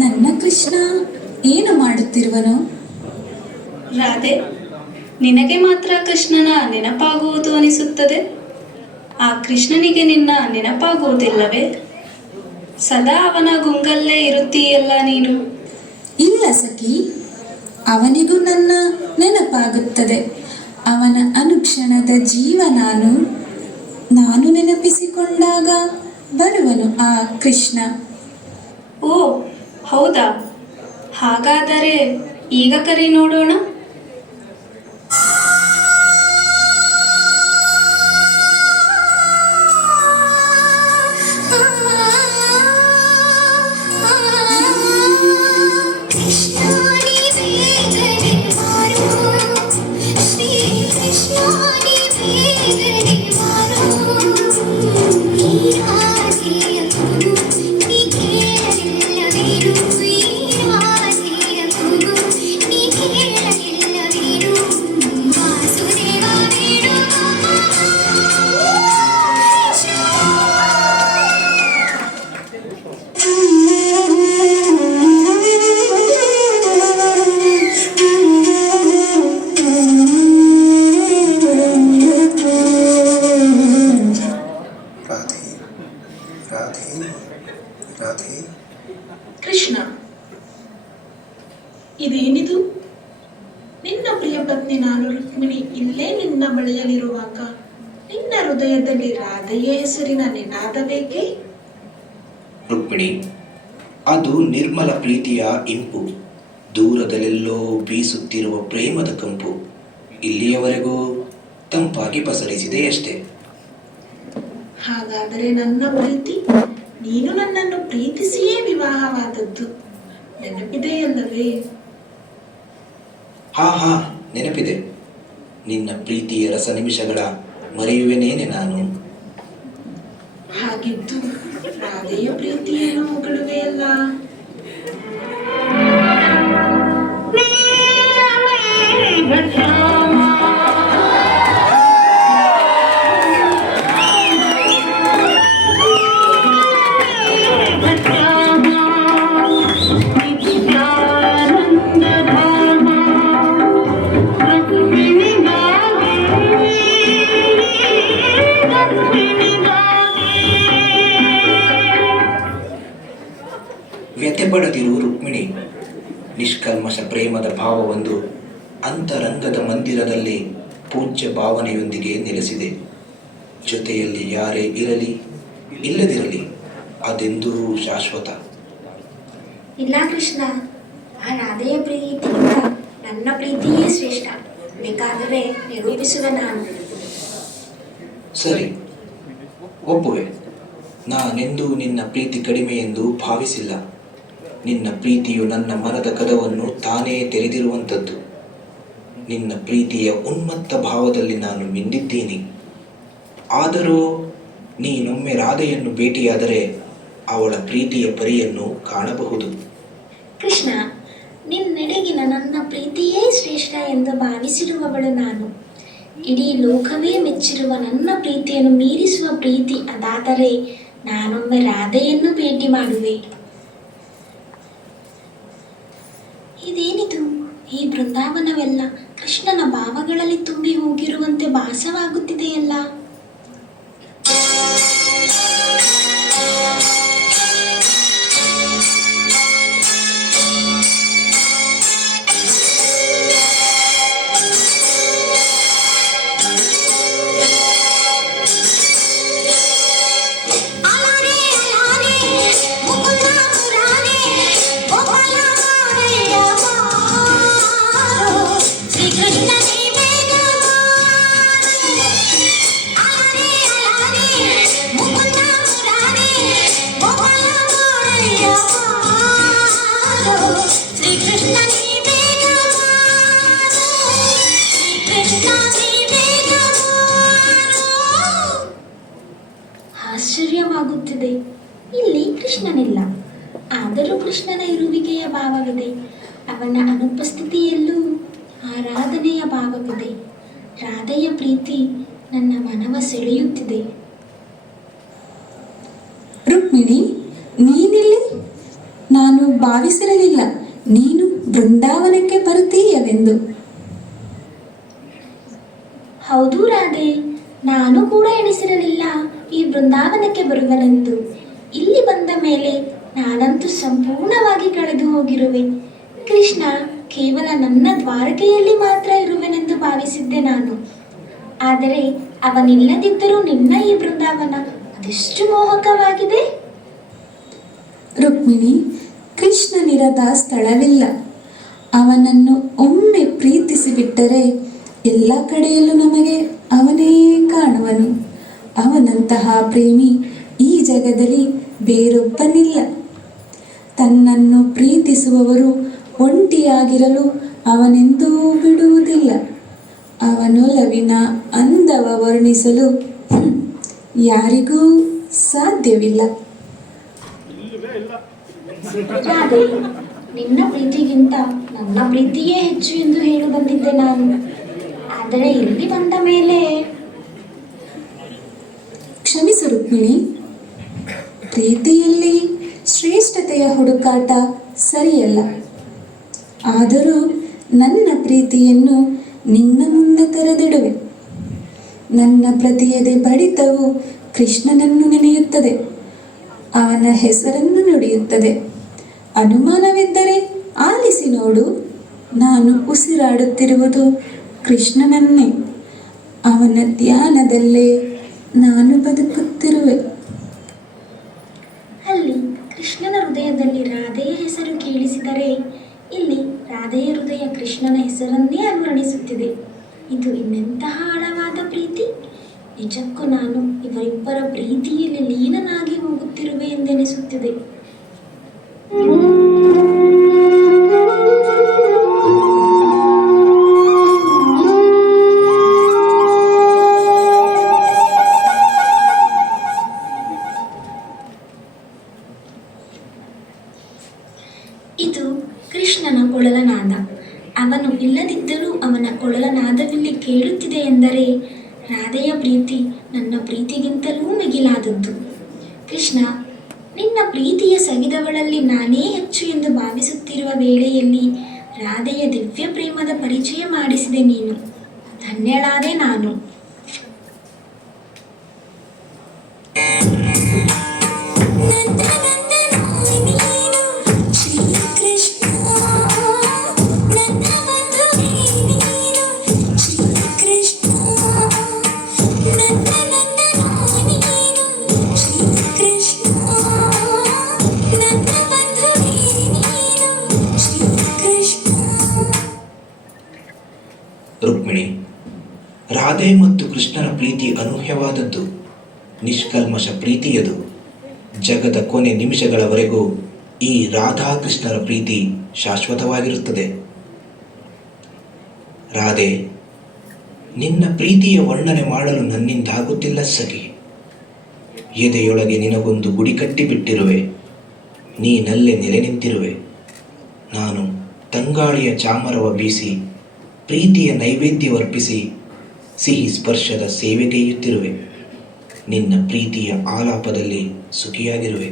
ನನ್ನ ಕೃಷ್ಣ ಏನು ಮಾಡುತ್ತಿರುವನು? ರಾಧೆ, ನಿನಗೆ ಮಾತ್ರ ಕೃಷ್ಣನ ನೆನಪಾಗುವುದು ಅನಿಸುತ್ತದೆ. ಆ ಕೃಷ್ಣನಿಗೆ ನಿನ್ನ ನೆನಪಾಗುವುದಿಲ್ಲವೇ? ಸದಾ ಅವನ ಗುಂಗಲ್ಲೇ ಇರುತ್ತೀಯಲ್ಲ ನೀನು. ಇಲ್ಲ ಸಖಿ, ಅವನಿಗೂ ನನ್ನ ನೆನಪಾಗುತ್ತದೆ. ಅವನ ಅನುಕ್ಷಣದ ಜೀವ ನಾನು ನೆನಪಿಸಿಕೊಂಡಾಗ ಬರುವನು ಆ ಕೃಷ್ಣ. ಓ ಹೌದಾ? ಹಾಗಾದರೆ ಈಗ ಕರೆ ನೋಡೋಣ. ಕೃಷ್ಣ, ಇದೇನಿದು? ನಿನ್ನ ಪ್ರಿಯ ಪತ್ನಿ ನಾನು ರುಕ್ಮಿಣಿ ಇಲ್ಲೇ ನಿನ್ನ ಬಳಿಯಲ್ಲಿರುವಾಗ ನಿನ್ನ ಹೃದಯದಲ್ಲಿ ರಾಧೆಯ ಹೆಸರಿನ ನಿನಾದಬೇಕೆ? ರುಕ್ಮಿಣಿ, ಅದು ನಿರ್ಮಲ ಪ್ರೀತಿಯ ಇಂಪು, ದೂರದಲ್ಲೆಲ್ಲೋ ಬೀಸುತ್ತಿರುವ ಪ್ರೇಮದ ಕಂಪು ಇಲ್ಲಿಯವರೆಗೂ ತಂಪಾಗಿ ಪಸರಿಸಿದೆಯಷ್ಟೇ. ಹಾಗಾದರೆ ನನ್ನ ಪ್ರೀತಿ ನೀನು ನನ್ನನ್ನು ಪ್ರೀತಿಸಿಯೇ ವಿವಾಹವಾದದ್ದು ನೆನಪಿದೆಯಲ್ಲವೇ? ಹಾ, ನೆನಪಿದೆ. ನಿನ್ನ ಪ್ರೀತಿಯ ರಸ ನಿಮಿಷಗಳ ಮರೆಯುವೆನೇನೆ ನಾನು. ಹಾಗಿದ್ದು ರಾಧೆಯ ಪ್ರೀತಿಯನ್ನು ಹೊಗಳುವೆಯಲ್ಲ. ವ್ಯಥೆಪಡದಿರು ರುಕ್ಮಿಣಿ. ನಿಷ್ಕಲ್ಮಶ ಪ್ರೇಮದ ಭಾವವೊಂದು ಅಂತರಂಗದ ಮಂದಿರದಲ್ಲಿ ಪೂಜ್ಯ ಭಾವನೆಯೊಂದಿಗೆ ನೆಲೆಸಿದೆ. ಜೊತೆಯಲ್ಲಿ ಯಾರೇ ಇರಲಿ ಇಲ್ಲದಿರಲಿ ಅದೆಂದೂ ಶಾಶ್ವತ. ಇಲ್ಲ ಕೃಷ್ಣ, ಆ ರಾಧೆಯ ಪ್ರೀತಿಯಿಂದ ನನ್ನ ಪ್ರೀತಿಯೇ ಶ್ರೇಷ್ಠ. ಬೇಕಾದರೆ ನಿರೂಪಿಸುವೆ ನಾನು. ಸರಿ, ಒಪ್ಪುವೆ. ನಾನೆಂದೂ ನಿನ್ನ ಪ್ರೀತಿ ಕಡಿಮೆ ಎಂದು ಭಾವಿಸಿಲ್ಲ. ನಿನ್ನ ಪ್ರೀತಿಯು ನನ್ನ ಮನದ ಕದವನ್ನು ತಾನೇ ತೆರೆದಿರುವಂಥದ್ದು. ನಿನ್ನ ಪ್ರೀತಿಯ ಉನ್ಮತ್ತ ಭಾವದಲ್ಲಿ ನಾನು ಮಿಂದಿದ್ದೀನಿ. ಆದರೂ ನೀನೊಮ್ಮೆ ರಾಧೆಯನ್ನು ಭೇಟಿಯಾದರೆ ಅವಳ ಪ್ರೀತಿಯ ಪರಿಯನ್ನು ಕಾಣಬಹುದು. ಕೃಷ್ಣ, ನಿನ್ನೆಡೆಗಿನ ನನ್ನ ಪ್ರೀತಿಯೇ ಶ್ರೇಷ್ಠ ಎಂದು ಭಾವಿಸಿರುವವಳು ನಾನು. ಇಡೀ ಲೋಕವೇ ಮೆಚ್ಚಿರುವ ನನ್ನ ಪ್ರೀತಿಯನ್ನು ಮೀರಿಸುವ ಪ್ರೀತಿ ಅದಾದರೆ ನಾನೊಮ್ಮೆ ರಾಧೆಯನ್ನು ಭೇಟಿ ಮಾಡುವೆ. ಇದೇನಿದು? ಈ ಬೃಂದಾವನವೆಲ್ಲ ಕೃಷ್ಣನ ಭಾವಗಳಲ್ಲಿ ತುಂಬಿ ಹೋಗಿರುವಂತೆ ಭಾಸವಾಗುತ್ತಿದೆಯಲ್ಲ. ಇಲ್ಲಿ ಕೃಷ್ಣನಿಲ್ಲ. ಆದರೂ ಕೃಷ್ಣನ ಇರುವಿಕೆಯ ಭಾವವಿದೆ. ಅವನ ಅನುಪಸ್ಥಿತಿಯಲ್ಲೂ ಆರಾಧನೆಯ ಭಾವವಿದೆ. ರಾಧೆಯ ಪ್ರೀತಿ ನನ್ನ ಮನವ ಸೆಳೆಯುತ್ತಿದೆ. ರುಕ್ಮಿಣಿ, ನೀನಿಲ್ಲಿ? ನಾನು ಭಾವಿಸಿರಲಿಲ್ಲ ನೀನು ಬೃಂದಾವನಕ್ಕೆ ಬರುತ್ತೀಯವೆಂದು. ಹೌದು ರಾಧೆ, ನಾನು ಕೂಡ ಎಣಿಸಿರಲಿಲ್ಲ ಈ ಬೃಂದಾವನಕ್ಕೆ ಬರುವನೆಂದು. ಇಲ್ಲಿ ಬಂದ ಮೇಲೆ ನಾನಂತೂ ಸಂಪೂರ್ಣವಾಗಿ ಕಳೆದು ಹೋಗಿರುವೆ. ಕೃಷ್ಣ ಕೇವಲ ನನ್ನ ದ್ವಾರಕೆಯಲ್ಲಿ ಮಾತ್ರ ಇರುವೆನೆಂದು ಭಾವಿಸಿದ್ದೆ ನಾನು. ಆದರೆ ಅವನಿಲ್ಲದಿದ್ದರೂ ನಿನ್ನ ಈ ಬೃಂದಾವನ ಅದೆಷ್ಟು ಮೋಹಕವಾಗಿದೆ. ರುಕ್ಮಿಣಿ, ಕೃಷ್ಣನಿರದ ಸ್ಥಳವಿಲ್ಲ. ಅವನನ್ನು ಒಮ್ಮೆ ಪ್ರೀತಿಸಿಬಿಟ್ಟರೆ ಎಲ್ಲ ಕಡೆಯಲ್ಲೂ ನಮಗೆ ಅವನೇ ಕಾಣುವನು. ಅವನಂತಹ ಪ್ರೇಮಿ ಈ ಜಗದಲ್ಲಿ ಬೇರೊಬ್ಬನಿಲ್ಲ. ತನ್ನನ್ನು ಪ್ರೀತಿಸುವವರು ಒಂಟಿಯಾಗಿರಲು ಅವನೆಂದೂ ಬಿಡುವುದಿಲ್ಲ. ಅವನೊಲವಿನ ಅಂದವ ವರ್ಣಿಸಲು ಯಾರಿಗೂ ಸಾಧ್ಯವಿಲ್ಲ. ರಾಧೆ, ನಿನ್ನ ಪ್ರೀತಿಗಿಂತ ನನ್ನ ಪ್ರೀತಿಯೇ ಹೆಚ್ಚು ಎಂದು ಹೇಳಿ ಬಂದಿದ್ದೆ ನಾನು. ಆದರೆ ಇಲ್ಲಿ ಬಂದ ಮೇಲೆ ಕ್ಷಮಿಸು ರುಕ್ಮಿಣಿ, ಪ್ರೀತಿಯಲ್ಲಿ ಶ್ರೇಷ್ಠತೆಯ ಹುಡುಕಾಟ ಸರಿಯಲ್ಲ. ಆದರೂ ನನ್ನ ಪ್ರೀತಿಯನ್ನು ನಿನ್ನ ಮುಂದೆ ತೆರೆದಿಡುವೆ. ನನ್ನ ಪ್ರತಿಯದೆ ಬಡಿತವು ಕೃಷ್ಣನನ್ನು ನೆನೆಯುತ್ತದೆ, ಅವನ ಹೆಸರನ್ನು ನುಡಿಯುತ್ತದೆ. ಅನುಮಾನವಿದ್ದರೆ ಆಲಿಸಿ ನೋಡು, ನಾನು ಉಸಿರಾಡುತ್ತಿರುವುದು ಕೃಷ್ಣನನ್ನೇ. ಅವನ ಧ್ಯಾನದಲ್ಲೇ ನಾನು ಬದುಕುತ್ತಿರುವೆ. ಅಲ್ಲಿ ಕೃಷ್ಣನ ಹೃದಯದಲ್ಲಿ ರಾಧೆಯ ಹೆಸರು ಕೇಳಿಸಿದರೆ ಇಲ್ಲಿ ರಾಧೆಯ ಹೃದಯ ಕೃಷ್ಣನ ಹೆಸರನ್ನೇ ಅನುರಣಿಸುತ್ತಿದೆ. ಇದು ಇನ್ನೆಂತಹ ಆಳವಾದ ಪ್ರೀತಿ! ನಿಜಕ್ಕೂ ನಾನು ಇವರಿಬ್ಬರ ಪ್ರೀತಿಯಲ್ಲಿ ಲೀನನಾಗಿ ಹೋಗುತ್ತಿರುವೆ ಎಂದೆನಿಸುತ್ತಿದೆ. ಇದು ಕೃಷ್ಣನ ಕೊಳಲನಾದ. ಅವನು ಇಲ್ಲದಿದ್ದರೂ ಅವನ ಕೊಳಲನಾದವಿಲ್ಲಿ ಕೇಳುತ್ತಿದೆ ಎಂದರೆ ರಾಧೆಯ ಪ್ರೀತಿ ನನ್ನ ಪ್ರೀತಿಗಿಂತಲೂ ಮಿಗಿಲಾದದ್ದು. ಕೃಷ್ಣ, ನಿನ್ನ ಪ್ರೀತಿಯ ಸವಿದವಳಲ್ಲಿ ನಾನೇ ಹೆಚ್ಚು ಎಂದು ಭಾವಿಸುತ್ತಿರುವ ವೇಳೆಯಲ್ಲಿ ರಾಧೆಯ ದಿವ್ಯ ಪ್ರೇಮದ ಪರಿಚಯ ಮಾಡಿಸಿದೆ ನೀನು. ಧನ್ಯಳಾದೆ ನಾನು. ರುಕ್ಮಿಣಿ, ರಾಧೆ ಮತ್ತು ಕೃಷ್ಣನ ಪ್ರೀತಿ ಅನೂಹ್ಯವಾದದ್ದು, ನಿಷ್ಕಲ್ಮಶ ಪ್ರೀತಿಯದು. ಜಗದ ಕೊನೆ ನಿಮಿಷಗಳವರೆಗೂ ಈ ರಾಧಾಕೃಷ್ಣರ ಪ್ರೀತಿ ಶಾಶ್ವತವಾಗಿರುತ್ತದೆ. ರಾಧೆ, ನಿನ್ನ ಪ್ರೀತಿಯ ವರ್ಣನೆ ಮಾಡಲು ನನ್ನಿಂದಾಗುತ್ತಿಲ್ಲ ಸಖಿ. ಎದೆಯೊಳಗೆ ನಿನಗೊಂದು ಗುಡಿ ಕಟ್ಟಿಬಿಟ್ಟಿರುವೆ. ನೀನಲ್ಲೇ ನೆಲೆ ನಿಂತಿರುವೆ. ನಾನು ತಂಗಾಳಿಯ ಚಾಮರವ ಬೀಸಿ ಪ್ರೀತಿಯ ನೈವೇದ್ಯವರ್ಪಿಸಿ ಸಿಹಿ ಸ್ಪರ್ಶದ ಸೇವೆಗೈಯುತ್ತಿರುವೆ. ನಿನ್ನ ಪ್ರೀತಿಯ ಆಲಾಪದಲ್ಲಿ ಸುಖಿಯಾಗಿರುವೆ.